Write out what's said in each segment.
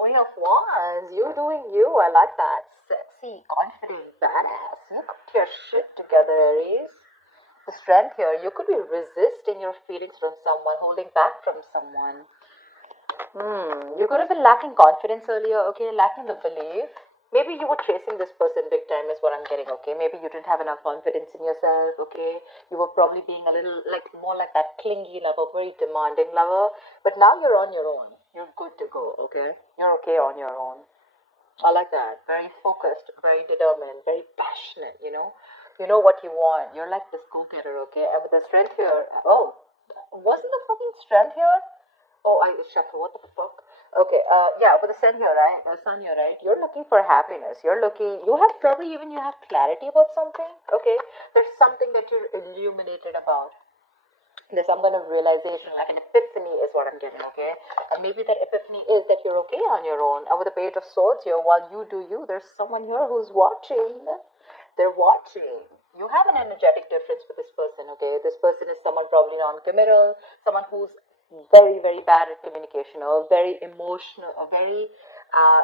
Queen of Wands, you doing you. I like that. Sexy, confident, badass. You got your shit together, Aries. The strength here. You could be resisting your feelings from someone, holding back from someone. You could have been lacking confidence earlier, okay? Lacking the belief. Maybe you were chasing this person big time, is what I'm getting, okay? Maybe you didn't have enough confidence in yourself, okay? You were probably being a little, like, more like that clingy lover, very demanding lover. But now you're on your own. You're good to go, okay? You're okay on your own. I like that. Very focused, very determined, very passionate, you know? You know what you want. You're like this go-getter, okay? And with the strength here, oh, wasn't the fucking strength here? Oh, I shuffle. What the fuck? Okay. Yeah, with the sun here, right? The sun here, right? You're looking for happiness. You're looking. You have probably even you have clarity about something. Okay. There's something that you're illuminated about. There's some kind of realization, like an epiphany, is what I'm getting. Okay. And maybe that epiphany is that you're okay on your own. And with the Page of Swords here, while you do you, there's someone here who's watching. They're watching. You have an energetic difference with this person, okay? This person is someone probably non-committal, someone who's very, very bad at communication, or very emotional, or very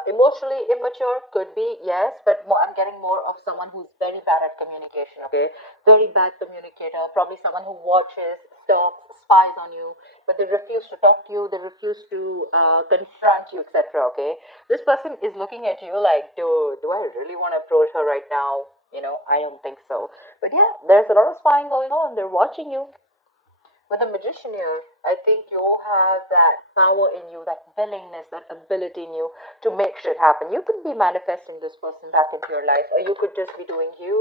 emotionally immature, could be, yes, but more, I'm getting more of someone who's very bad at communication, okay? Very bad communicator, probably someone who watches, stalks, spies on you, but they refuse to talk to you, they refuse to confront you, etc., okay? This person is looking at you like, dude, do I really want to approach her right now? You know, I don't think so. But yeah, there's a lot of spying going on. They're watching you. With the Magician here, I think you have that power in you, that willingness, that ability in you to make shit happen. You could be manifesting this person back into your life, or you could just be doing you,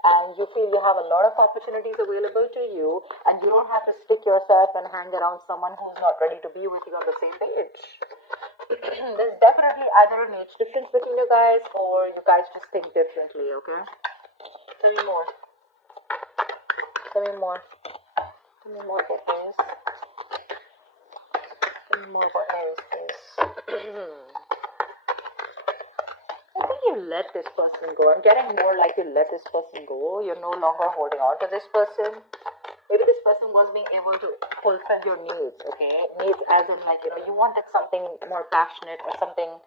and you feel you have a lot of opportunities available to you, and you don't have to stick yourself and hang around someone who's not ready to be with you on the same page. There's definitely either an age difference between you guys, or you guys just think differently, okay? Tell me more. Tell me more. Tell me more about Aries. Tell me more about Aries, please. I think you let this person go. I'm getting more like you let this person go. You're no longer holding on to this person. Maybe this person was being able to fulfill your needs, okay? Needs as in, like, you know, you wanted something more passionate or something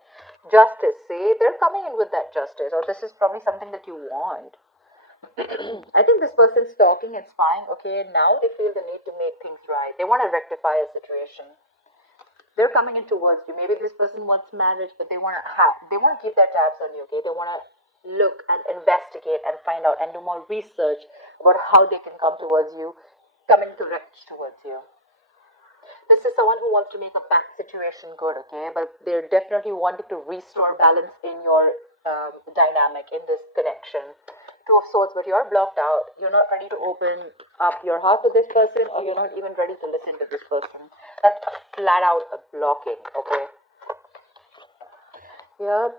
justice. See, they're coming in with that justice, or this is probably something that you want. I think this person's talking and spying, okay? Now they feel the need to make things right. They want to rectify a situation. They're coming in towards you. Maybe this person wants marriage, but they want to keep their tabs on you, okay? They want to look and investigate and find out and do more research about how they can come towards you, coming direct towards you. This is someone who wants to make a back situation good, okay? But they're definitely wanting to restore balance in your dynamic, in this connection. Two of Swords, but you're blocked out. You're not ready to open up your heart to this person, or you're not even ready to listen to this person. That's flat out a blocking, okay? Yeah.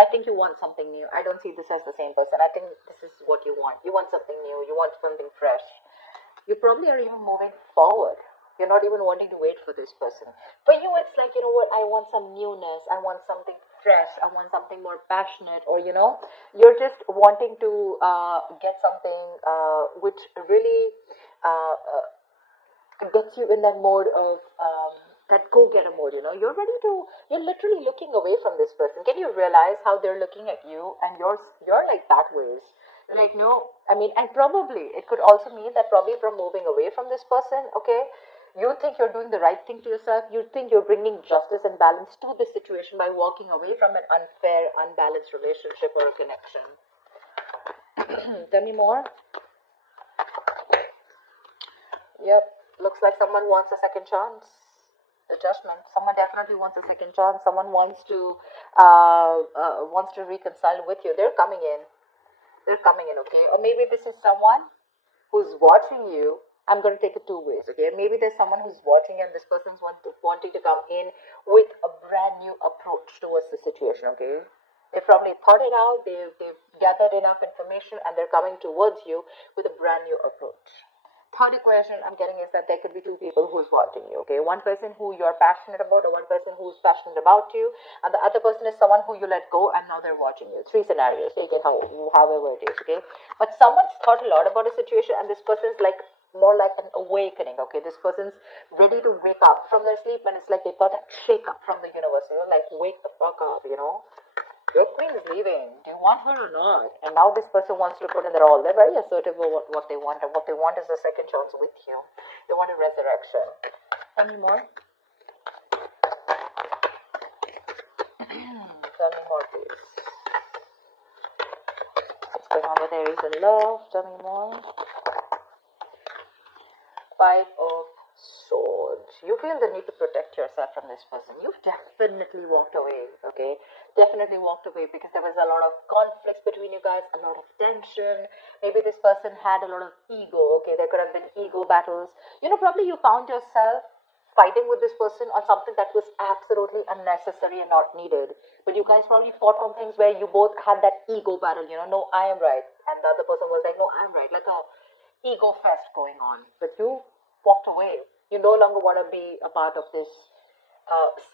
I think you want something new. I don't see this as the same person. I think this is what you want. You want something new. You want something fresh. You probably are even moving forward. You're not even wanting to wait for this person. For you, it's like, you know what, I want some newness. I want something fresh. I want something more passionate. Or, you know, you're just wanting to get something which really gets you in that mode of that go-getter mode, you know. You're literally looking away from this person. Can you realize how they're looking at you, and you're like that ways? You're like, no, I mean, and probably it could also mean that probably from moving away from this person, okay, you think you're doing the right thing to yourself. You think you're bringing justice and balance to the situation by walking away from an unfair, unbalanced relationship or a connection. Tell me more. Yep, looks like someone wants a second chance. The Judgment. Someone definitely wants a second chance. Someone wants to reconcile with you. They're coming in. They're coming in, okay? Or maybe this is someone who's watching you. I'm going to take it two ways, okay? Maybe there's someone who's watching and this person's wanting to come in with a brand new approach towards the situation, okay? They've probably thought it out, they've gathered enough information, and they're coming towards you with a brand new approach. Third equation I'm getting is that there could be two people who's watching you, okay? One person who you're passionate about, or one person who's passionate about you, and the other person is someone who you let go and now they're watching you. Three scenarios, take it however it is, okay? But someone's thought a lot about a situation, and this person's like more like an awakening, okay? This person's ready to wake up from their sleep, and it's like they got that shake up from the universe, like wake the fuck up, Your queen is leaving. Do you want her or not? And now this person wants to put in their all. They're very assertive about what they want, and what they want is a second chance with you. They want a resurrection. Tell me more. Tell me more, please. What's going on with Aries in love? Tell me more. Five of Swords. You feel the need to protect yourself from this person. You've definitely walked away, okay? Definitely walked away because there was a lot of conflicts between you guys, a lot of tension. Maybe this person had a lot of ego, okay? There could have been ego battles. Probably you found yourself fighting with this person on something that was absolutely unnecessary and not needed. But you guys probably fought on things where you both had that ego battle, no, I am right. And the other person was like, no, I'm right. Like a ego fest going on. But you walked away. You no longer want to be a part of this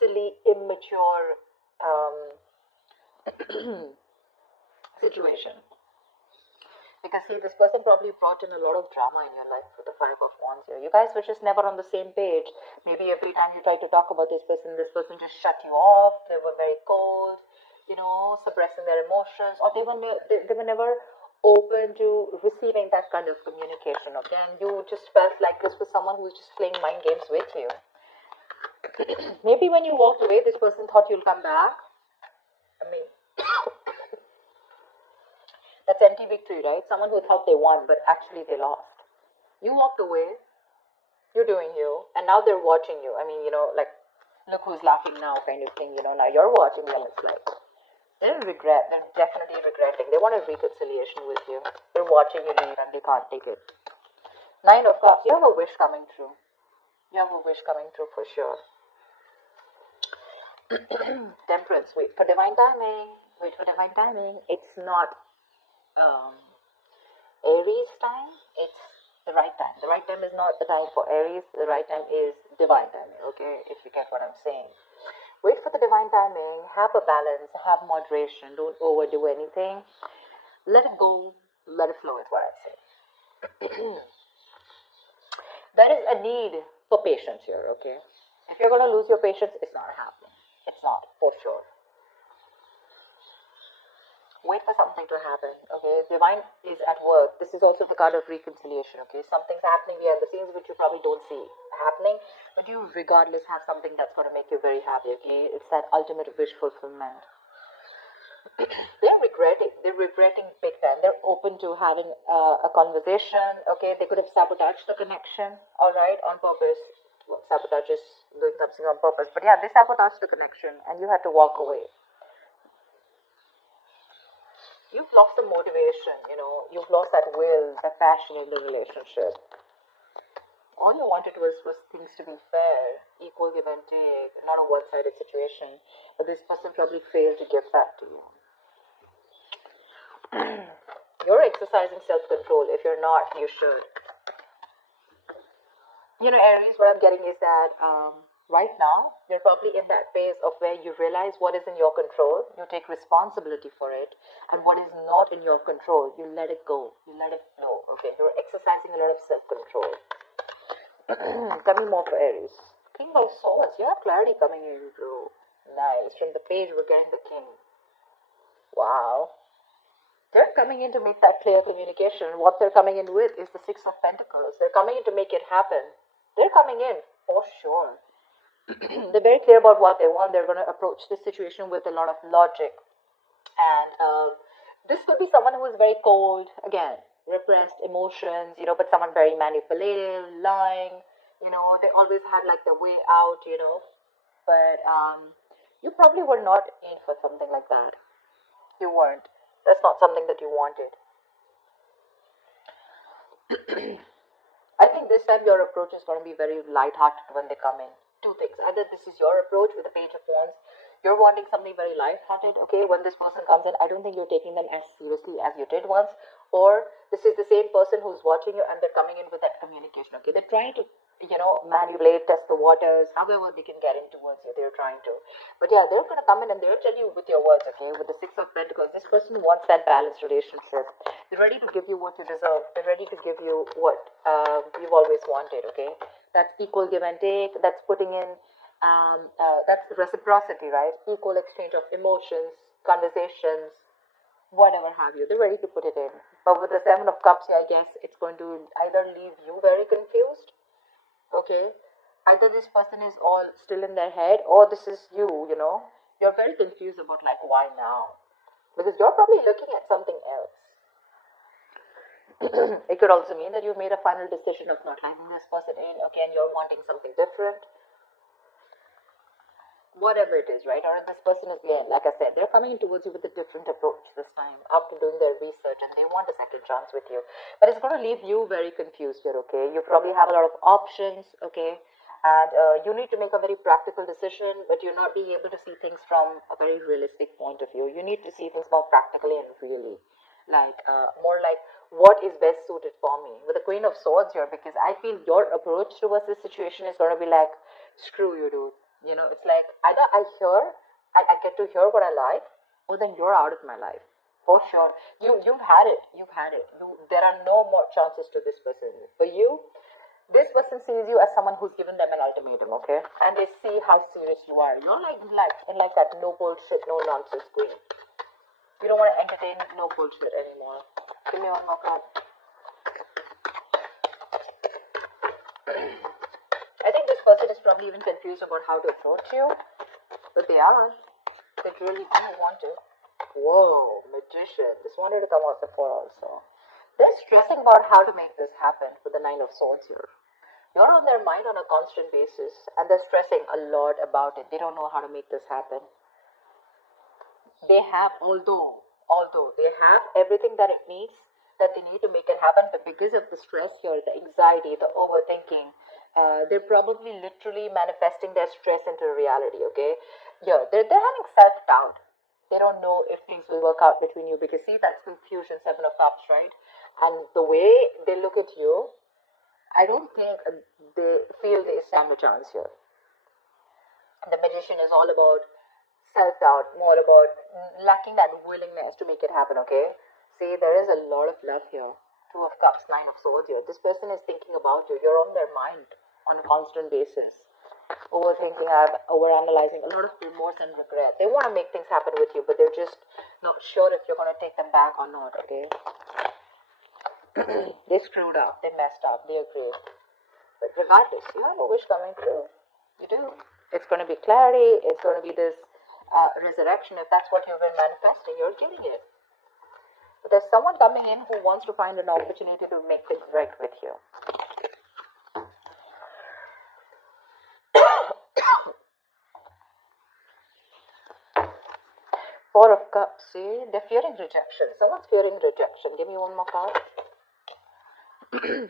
silly, immature situation. Because see, this person probably brought in a lot of drama in your life with the Five of Wands here. You guys were just never on the same page. Maybe every time you tried to talk about this person just shut you off. They were very cold, suppressing their emotions, or they were never open to receiving that kind of communication. Okay, and you just felt like this was someone who was just playing mind games with you. Maybe when you walked away, this person thought you'll come back. I mean, that's empty victory, right? Someone who thought they won, but actually they lost. You walked away, you're doing you, and now they're watching you. I mean, like, look who's laughing now kind of thing, Now you're watching them, it's like, they're definitely regretting. They want a reconciliation with you. They're watching you leave and they can't take it. Nine of Cups, you have a wish coming true. You have a wish coming true for sure. Temperance, wait for divine timing. Wait for divine timing. It's not Aries time, it's the right time. The right time is not the time for Aries. The right time is divine timing, okay? If you get what I'm saying. Wait for the divine timing. Have a balance. Have moderation. Don't overdo anything. Let it go. Let it flow is what I'm saying. There is a need for patience here, okay? If you're going to lose your patience, it's not happening. It's not, for sure. Wait for something to happen, okay? Divine is at work. This is also the card of reconciliation, okay? Something's happening behind the scenes which you probably don't see happening, but you regardless have something that's going to make you very happy, okay? It's that ultimate wish fulfillment. They're regretting big time. They're open to having a conversation, okay? They could have sabotaged the connection, all right, on purpose. Well, sabotage is doing something on purpose, but yeah, they sabotaged the connection and you had to walk away. You've lost the motivation, you've lost that will, that passion in the relationship. All you wanted was things to be fair, equal give and take, not a one-sided situation. But this person probably failed to give that to you. You're exercising self-control. If you're not, you should. Aries, what I'm getting is that right now, you're probably in that phase of where you realize what is in your control, you take responsibility for it, and what is not in your control, you let it go, you let it flow, okay? You're exercising a lot of self-control. Tell me more for Aries. King of Swords, you have clarity coming in, bro. Nice. From the page, we're getting the King. Wow. They're coming in to make that clear communication. What they're coming in with is the Six of Pentacles. They're coming in to make it happen. They're coming in, for sure. They're very clear about what they want. They're going to approach this situation with a lot of logic. And this could be someone who is very cold, again, repressed emotions, but someone very manipulative, lying, they always had like the way out, but you probably were not in for something like that. You weren't. That's not something that you wanted. I think this time your approach is going to be very light-hearted when they come in. Two things. Either this is your approach with the Page of Wands. You're wanting something very light-hearted, okay? When this person comes in, I don't think you're taking them as seriously as you did once. Or this is the same person who's watching you and they're coming in with that communication, okay? They're trying to, manipulate, test the waters, however they can get in towards you. They're trying to. But yeah, they're going to come in and they'll tell you with your words, okay? With the Six of Pentacles, this person wants that balanced relationship. They're ready to give you what you deserve. They're ready to give you what you've always wanted, okay? That's equal give and take. That's putting in, that's reciprocity, right? Equal exchange of emotions, conversations, whatever have you. They're ready to put it in. But with the Seven of Cups here, I guess it's going to either leave you very confused, okay? Either this person is all still in their head, or this is you, you know? You're very confused about, like, why now? Because you're probably looking at something else. It could also mean that you've made a final decision of not letting this person in, okay, and you're wanting something different. Whatever it is, right? Or this person is, again, like I said, they're coming towards you with a different approach this time after doing their research, and they want a second chance with you. But it's going to leave you very confused here, okay? You probably have a lot of options, okay? And you need to make a very practical decision, but you're not being able to see things from a very realistic point of view. You need to see things more practically and really, like, more like, what is best suited for me? With the Queen of Swords here, because I feel your approach towards this situation is going to be like, screw you, dude. You know, it's like either I get to hear what I like, or then you're out of my life. For sure. You've had it. You've had it. There are no more chances to this person. For you, this person sees you as someone who's given them an ultimatum, okay? And they see how serious you are. You're like that no bullshit, no nonsense queen. You don't want to entertain no bullshit anymore. Give me one more card. I think this person is probably even confused about how to approach you, but they are. They really do want to. Whoa, Magician. This wanted to come out before also. They're stressing about how to make this happen with the Nine of Swords here. You're on their mind on a constant basis, and they're stressing a lot about it. They don't know how to make this happen. They have, although they have everything that it needs, that they need to make it happen, but because of the stress here, the anxiety, the overthinking, they're probably literally manifesting their stress into reality, okay? Yeah, they're having self-doubt. They don't know if things will work out between you, because see, that's confusion, Seven of Cups, right? And the way they look at you, I don't think they feel they stand a chance here. The Magician is all about self-doubt, more about lacking that willingness to make it happen, okay? See, there is a lot of love here. Two of Cups, Nine of Swords here. This person is thinking about you. You're on their mind on a constant basis. Overthinking, overanalyzing, a lot of remorse and regret. They want to make things happen with you, but they're just not sure if you're going to take them back or not, okay? They screwed up, they messed up, they agree. But regardless, you have a wish coming true. You do. It's going to be clarity, it's going to be this resurrection. If that's what you've been manifesting, you're getting it. But there's someone coming in who wants to find an opportunity to make things right with you. Four of Cups, see? They're fearing rejection. Someone's fearing rejection. Give me one more card.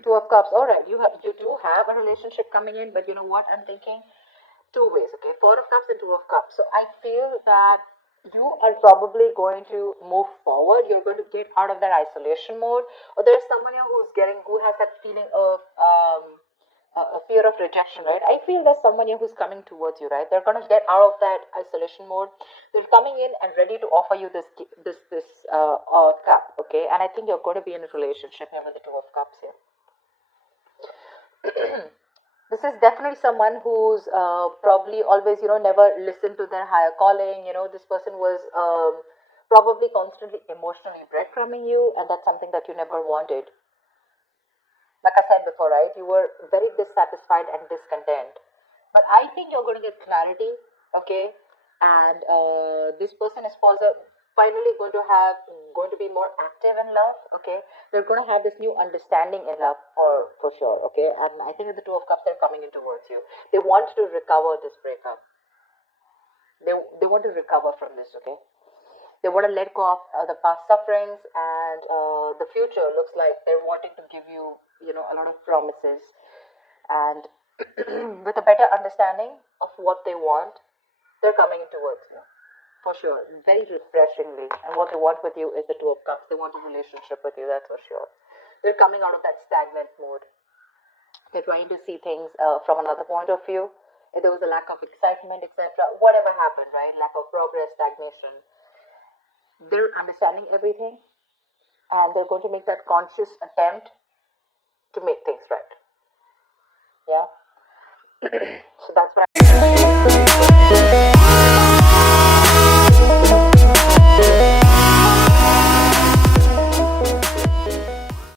Two of Cups. Alright, you do have a relationship coming in, but you know what I'm thinking? Two ways, okay? Four of Cups and Two of Cups. So I feel that you are probably going to move forward. You're going to get out of that isolation mode. Or there's someone here who has that feeling of a fear of rejection, right? I feel there's someone here who's coming towards you, right? They're going to get out of that isolation mode. They're coming in and ready to offer you this cup, okay? And I think you're going to be in a relationship here with the Two of Cups here. This is definitely someone who's probably always, never listened to their higher calling. This person was probably constantly emotionally breadcrumbing you, and that's something that you never wanted. Like I said before, right? You were very dissatisfied and discontent. But I think you're going to get clarity, okay? And this person is finally going to be more active in love, okay? They're going to have this new understanding in love, for sure, okay? And I think with the Two of Cups, they're coming in towards you. They want to recover this breakup. They want to recover from this, okay? They want to let go of the past sufferings, and the future looks like they're wanting to give you, a lot of promises. And with a better understanding of what they want, they're coming in towards you. For sure. Very refreshingly. And what they want with you is the Two of Cups. They want a relationship with you, that's for sure. They're coming out of that stagnant mode. They're trying to see things from another point of view. If there was a lack of excitement, etc., whatever happened, right? Lack of progress, stagnation. They're understanding everything. and they're going to make that conscious attempt to make things right. Yeah. So that's what